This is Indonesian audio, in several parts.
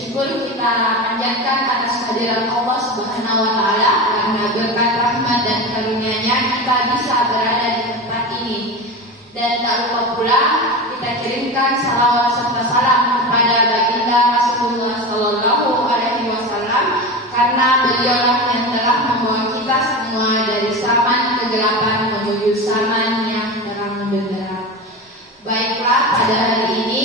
syukur kita panjatkan atas kehadiran Allah Subhanahu wa taala karena berkat rahmat dan karunia-Nya kita bisa berada di tempat ini. Dan tak lupa pula kita kirimkan salawat serta salam kepada baginda Rasulullah sallallahu alaihi wasallam karena beliaulah yang telah membawa kita semua dari zaman kegelapan menuju zaman yang terang benderang. Baiklah, pada hari ini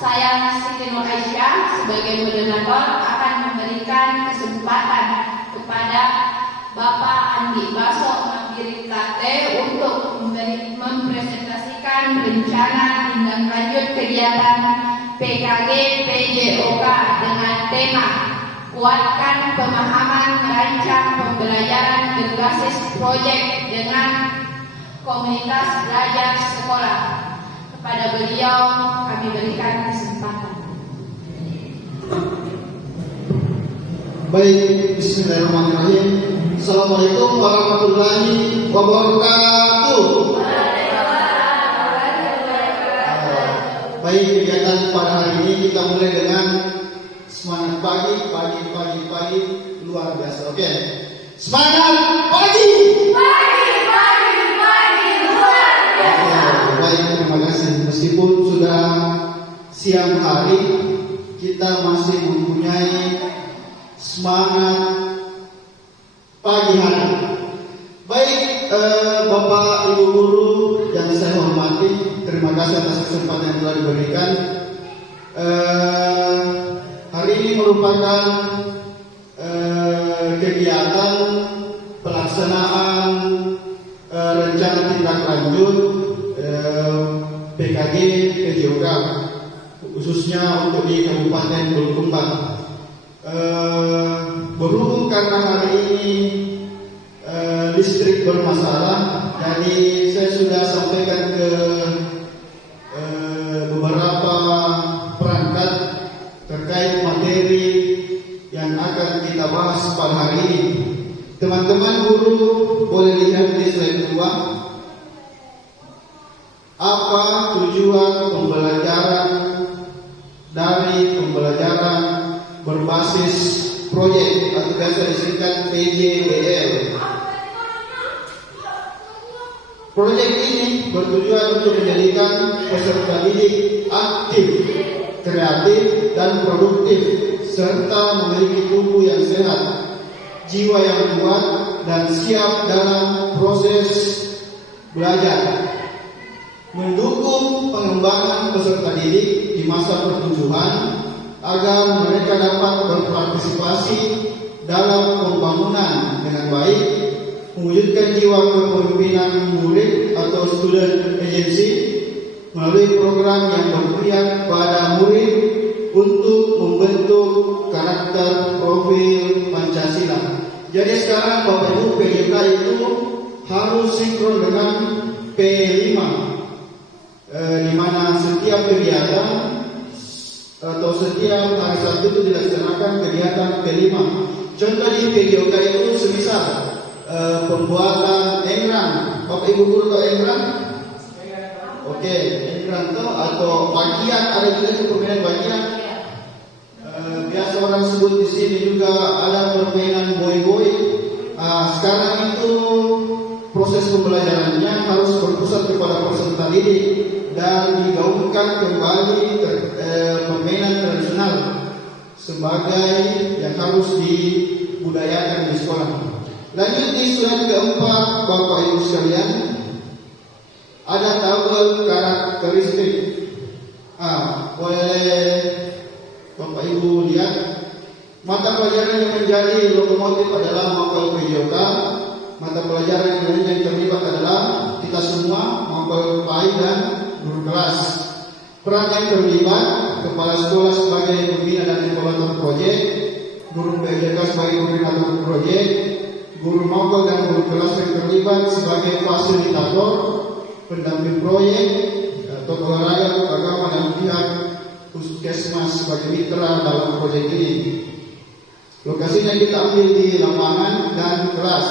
saya Siti Nur Aisyah sebagai moderator akan memberikan kesempatan kepada Bapak Andi Baso Magiri Plate untuk mempresentasikan rencana tindak lanjut kegiatan PKG PJOK dengan tema kuatkan pemahaman merancang pembelajaran berbasis proyek dengan komunitas belajar sekolah. Kepada beliau kami berikan kesempatan. Baik, bismillahirrahmanirrahim. Assalamualaikum warahmatullahi wabarakatuh. Baik, kegiatan pada hari ini kita mulai dengan semangat pagi luar biasa. Oke. Semangat pagi. Baik, terima kasih. Meskipun sudah siang hari, kita masih mempunyai semangat pagi hari. Baik, Bapak Ibu guru yang saya hormati, terima kasih atas kesempatan yang telah diberikan. Hari ini merupakan kegiatan pelaksanaan rencana tindak lanjut PKG PJOK khususnya untuk di Kabupaten Bulukumba. Berhubung karena hari ini listrik bermasalah, jadi saya sudah sampaikan ke beberapa perangkat terkait materi yang akan kita bahas pada hari ini. Teman-teman guru boleh lihat di slide 2. Apa tujuan pembelajaran dari pembelajaran berbasis proyek atau biasa disingkat PJBL? Proyek ini bertujuan untuk menjadikan peserta didik aktif, kreatif, dan produktif serta memiliki tubuh yang sehat, jiwa yang kuat, dan siap dalam proses belajar. Mendukung pengembangan peserta didik di masa pertumbuhan agar mereka dapat berpartisipasi dalam pembangunan dengan baik, mewujudkan jiwa kepemimpinan murid atau student agency melalui program yang berpihak pada murid untuk membentuk karakter profil Pancasila. Jadi sekarang Bapak Ibu, PJK itu harus sinkron dengan P5, di mana setiap kegiatan atau setiap hari Sabtu itu dilaksanakan kegiatan P5. Contoh di PJOK itu semisal pembuatan engran. Bapak Ibu guru tahu engran? Oke, engran itu atau bagian, ada juga itu permainan bagian. Biasa orang sebut di sini juga ada permainan boy-boy. Sekarang itu proses pembelajarannya harus berpusat kepada peserta didik dan digaungkan kembali permainan tradisional sebagai yang harus dibudayakan di sekolah. Lanjut di slide keempat, Bapak Ibu sekalian, ada tabel karakteristik. Boleh Bapak Ibu lihat. Mata pelajaran yang menjadi lokomotif adalah mapel PJOK. Mata pelajaran yang terlibat adalah kita semua, mapel PAI dan guru kelas. Peran yang terlibat: kepala sekolah sebagai pembina dan evaluator proyek, guru PJK sebagai koordinator proyek, guru mapel dan guru kelas yang terlibat sebagai fasilitator, pendamping proyek, tokoh olahraga, agama dan pihak puskesmas sebagai mitra dalam proyek ini. Lokasinya kita ambil di lapangan dan kelas.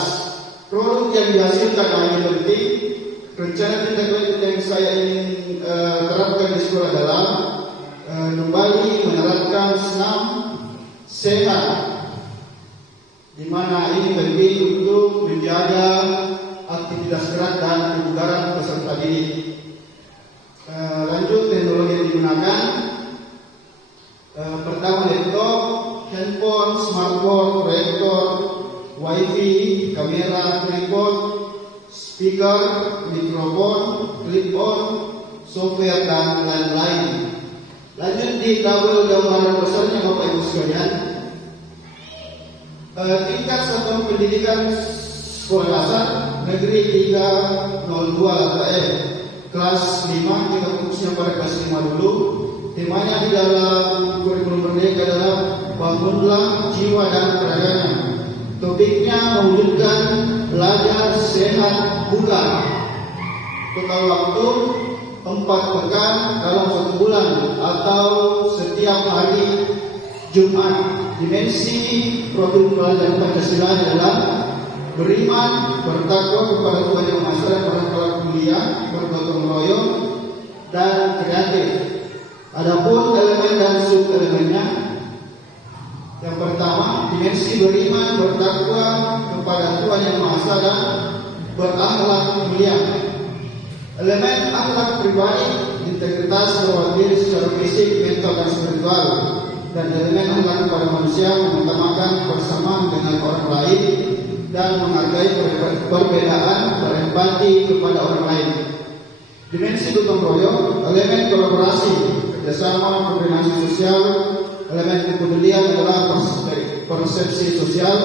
Produk yang dihasilkan yang penting. Rencana tindak lanjut yang saya ingin terapkan di sekolah adalah kembali menerapkan senam sehat, di mana ini penting untuk menjaga aktivitas gerak dan kebugaran peserta didik. Lanjut, teknologi yang digunakan. Pertama, laptop, handphone, smartphone, proyektor, wifi, kamera, tripod, speaker, mikrofon, clip-on, software, dan lain-lain. Lanjut di tabel gambaran besarnya Bapak Ibu sekalian. Tingkat satuan pendidikan sekolah dasar negeri 302 KM kelas 5, kita fokusnya pada kelas 5 dulu. Temanya di dalam kurikulum merdeka adalah bangunlah jiwa dan raganya. Topiknya mewujudkan belajar sehat bugar. Total waktu 4 pekan dalam 1 bulan atau setiap hari Jumat. Dimensi profil pelajaran Pancasila adalah beriman, bertakwa kepada Tuhan Yang Maha Esa dan berkelak mulia, bergotong royong, dan kreatif. Adapun elemen dan sub-elemennya, yang pertama, dimensi beriman, bertakwa kepada Tuhan Yang Maha Esa dan berakhlak mulia. Elemen akhlak pribadi, integritas, rawat diri secara fisik, mental, dan spiritual. Dan elemen akhlak kepada manusia, mengutamakan persamaan dengan orang lain dan menghargai perbedaan, berempati kepada orang lain. Dimensi gotong royong, elemen kolaborasi, kerjasama, koordinasi sosial. Elemen kepedulian adalah persepsi sosial,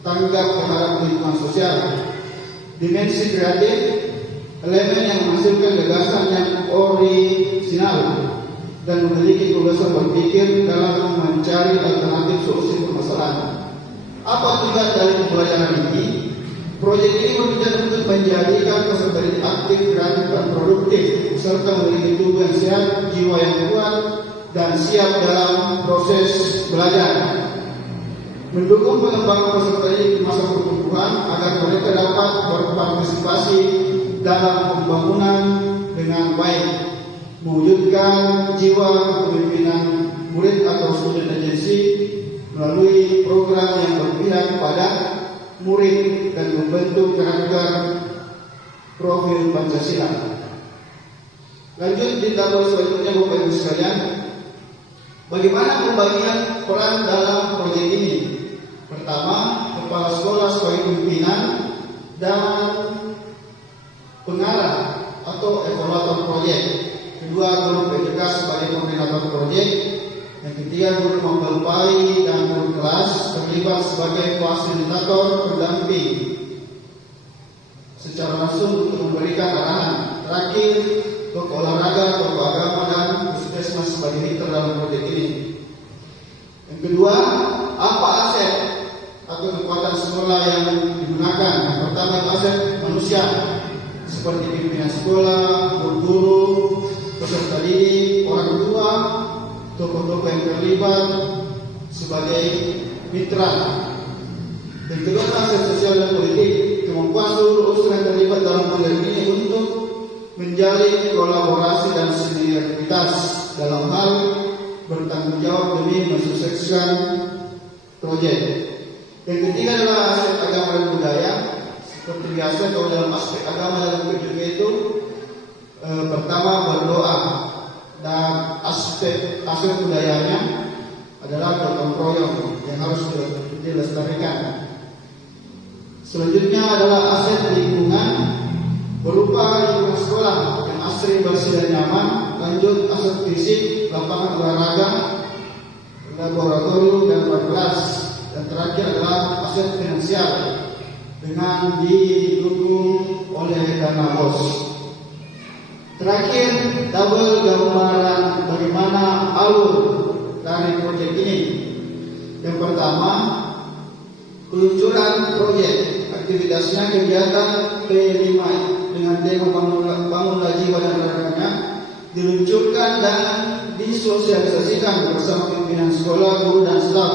tanggap terhadap lingkungan sosial. Dimensi kreatif, elemen yang menghasilkan gagasan yang orisinal dan memiliki kebebasan berpikir dalam mencari alternatif solusi permasalahan. Apa tujuan dari pembelajaran ini? Proyek ini bertujuan untuk menjadikan peserta didik aktif, kreatif, dan produktif, serta memiliki tubuh yang sehat, jiwa yang kuat, dan siap dalam proses belajar. Mendukung pengembangan peserta didik di masa pertumbuhan agar mereka dapat berpartisipasi dalam pembangunan dengan baik, mewujudkan jiwa kepemimpinan murid atau student agency melalui program yang berpihak pada murid dan membentuk karakter profil Pancasila. Lanjut di tabel selanjutnya Bapak Ibu sekalian, bagaimana pembagian peran dalam proyek ini? Pertama, kepala sekolah sebagai pimpinan dan pengarah atau evaluator proyek. Kedua, guru PJK sebagai koordinator proyek. Yang ketiga, guru mempelai dan guru kelas terlibat sebagai fasilitator pendamping secara langsung untuk memberikan arahan. Terakhir, tokoh olahraga, tokoh agama, dan puskesmas sebagai mitra dalam proyek ini. Yang kedua, apa aset atau kekuatan sekolah yang digunakan? Yang pertama, aset manusia seperti pimpinan sekolah, guru, peserta didik, orang tua, tokoh-tokoh yang terlibat sebagai mitra. Dan kedua, aset sosial dan politik, kemampuan seluruh unsur yang terlibat dalam proyek ini untuk menjalin kolaborasi dan sinergitas dalam hal bertanggung jawab demi mensukseskan proyek. Yang ketiga adalah aset agama dan budaya. Seperti biasa kalau dalam aspek agama dalam PJK itu pertama berdoa, dan aspek budayanya adalah gotong royong yang harus dilestarikan. Selanjutnya adalah aset lingkungan berupa lingkungan sekolah yang asri, bersih, dan nyaman. Lanjut, aset fisik, lapangan olahraga, laboratorium, dan kelas. Dan terakhir adalah aset finansial dengan didukung oleh dana BOS. Terakhir, tabel gambaran bagaimana alur dari proyek ini. Yang pertama, peluncuran proyek. Aktivitasnya kegiatan P5 dengan tema bangunlah jiwa dan raganya diluncurkan dan disosialisasikan bersama pimpinan sekolah, guru, dan staf,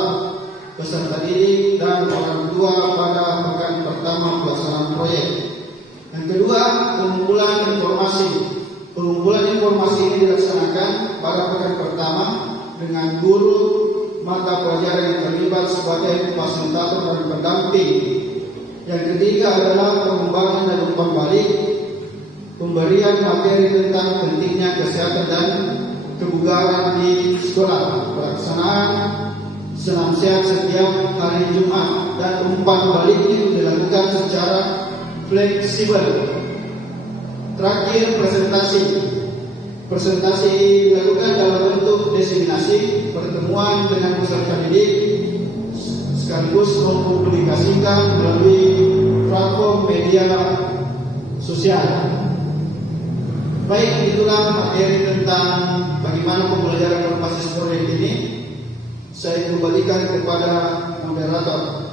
peserta didik, dan orang tua pada pekan pertama pelaksanaan proyek. Yang kedua, pengumpulan informasi Pengumpulan informasi ini dilaksanakan pada pekan pertama dengan guru mata pelajaran yang terlibat sebagai fasilitator dan pendamping. Yang ketiga adalah pengembangan dan umpan balik, pemberian materi tentang pentingnya kesehatan dan kebugaran di sekolah, pelaksanaan senam sehat setiap hari Jumat, dan umpan balik itu dilakukan secara fleksibel. Terakhir, presentasi dilakukan dalam bentuk diseminasi, pertemuan dengan peserta didik sekaligus mempublikasikan melalui platform media sosial. Baik, itulah materi tentang bagaimana pembelajaran berbasis proyek ini. Saya kembalikan kepada moderator.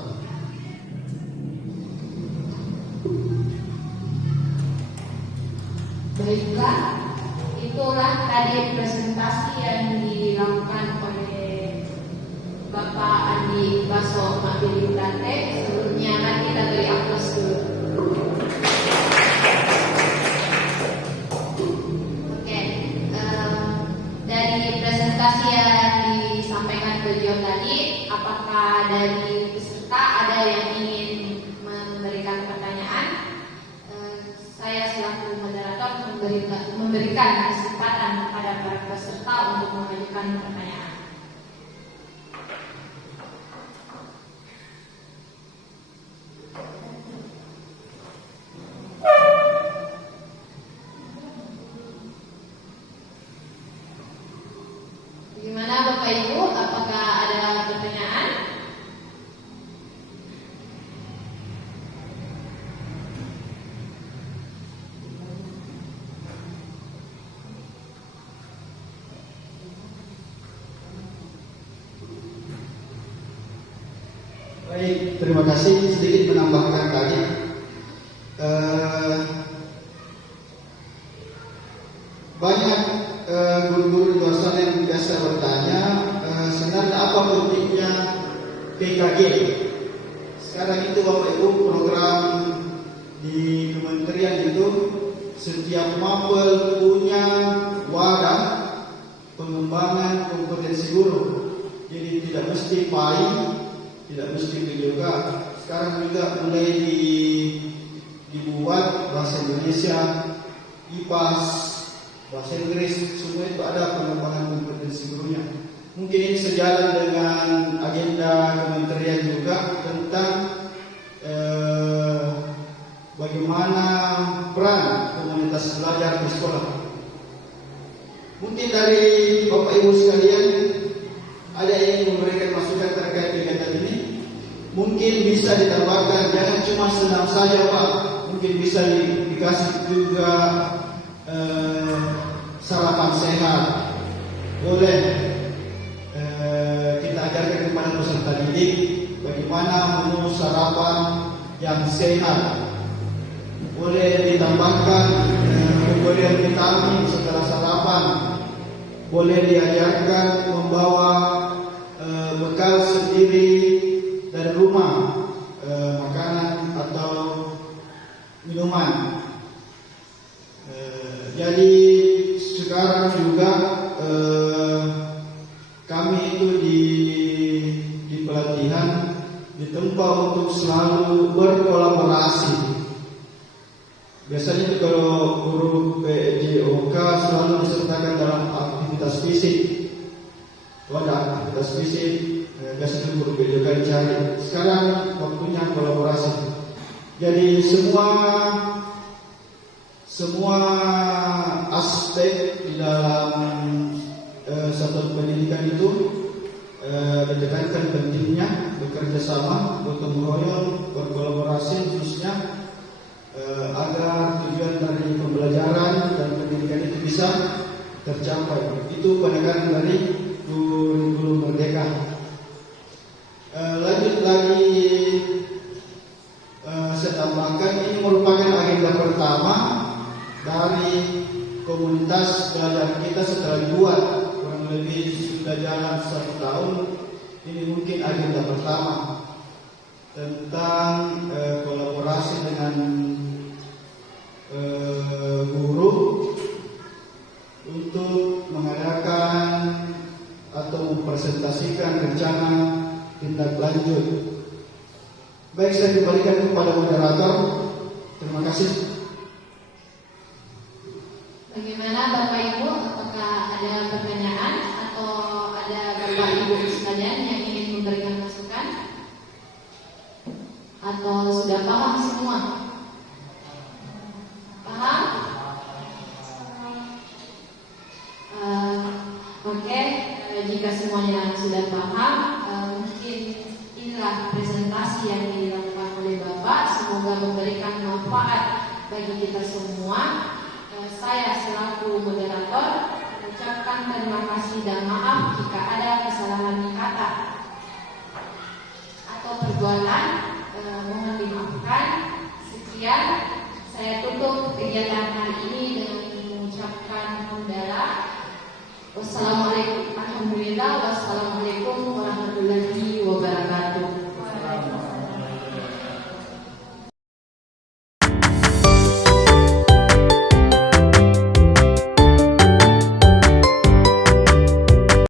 Baiklah, itulah tadi presentasi yang dilakukan oleh Bapak Andi Baso Mabilitate. Sebelumnya mari kita beri aplaus dulu. Oke, dari presentasi yang disampaikan beliau tadi, apakah dari peserta ada yang ingin memberikan pertanyaan? Saya selaku moderator memberikan kesempatan kepada para peserta untuk mengajukan pertanyaan. Bagaimana Bapak Ibu? Apakah ada pertanyaan? Baik, terima kasih. Sedikit menambahkan tadi, banyak guru-guru di luar sana yang biasa bertanya, sebenarnya apa pentingnya PKG? Sekarang itu Bapak Ibu, program di kementerian itu setiap mapel punya wadah pengembangan kompetensi guru. Jadi tidak mesti PAI, tidak mesti juga. Sekarang juga mulai dibuat bahasa Indonesia, IPAS, bahasa Inggris, semua itu ada pengembangan kompetensi gurunya. Mungkin ini sejalan dengan agenda kementerian juga tentang bagaimana peran komunitas belajar di sekolah. Mungkin dari Bapak Ibu sekalian ada yang memberikan masukan terkait kegiatan ini. Mungkin bisa ditambahkan, jangan cuma senam saja Pak. Mungkin bisa dikasih juga sarapan sehat. Boleh kita ajarkan kepada peserta didik bagaimana menu sarapan yang sehat. Boleh ditambahkan pemberian vitamin setelah sarapan. Boleh diajarkan membawa bekal sendiri dari rumah, makanan atau minuman. Jadi sekarang juga kami itu di pelatihan ditempa untuk selalu berkolaborasi. Biasanya itu kalau guru PJOK selalu disertakan dalam aktivitas fisik. Kalau ada aktivitas fisik, biasanya guru PJOK dicari. Sekarang waktunya kolaborasi. Jadi semua aspek di dalam satu pendidikan itu ditekankan pentingnya bekerja sama, gotong royong, berkolaborasi, khususnya agar tujuan dari pembelajaran dan pendidikan itu bisa tercapai. Itu penekanan dari guru merdeka. Lanjut lagi, saya tambahkan, ini merupakan agenda pertama dari komunitas belajar kita setelah dibuat. Kurang lebih sudah jalan 1 tahun. Ini mungkin agenda pertama tentang kolaborasi dengan guru mempresentasikan rencana tindak lanjut. Baik, saya kembalikan kepada moderator. Terima kasih. Bagaimana Bapak Ibu? Apakah ada pertanyaan atau ada Bapak Ibu sekalian yang ingin memberikan masukan? Atau sudah paham semua? Paham? Oke, jika semuanya sudah paham, mungkin inilah presentasi yang dilakukan oleh Bapak. Semoga memberikan manfaat bagi kita semua. Saya selaku moderator mengucapkan terima kasih dan maaf jika ada kesalahan kata atau perbuatan, mohon dimaafkan. Sekian, saya tutup kegiatan hari ini dengan mengucapkan hamdalah. Wassalamualaikum warahmatullahi wabarakatuh.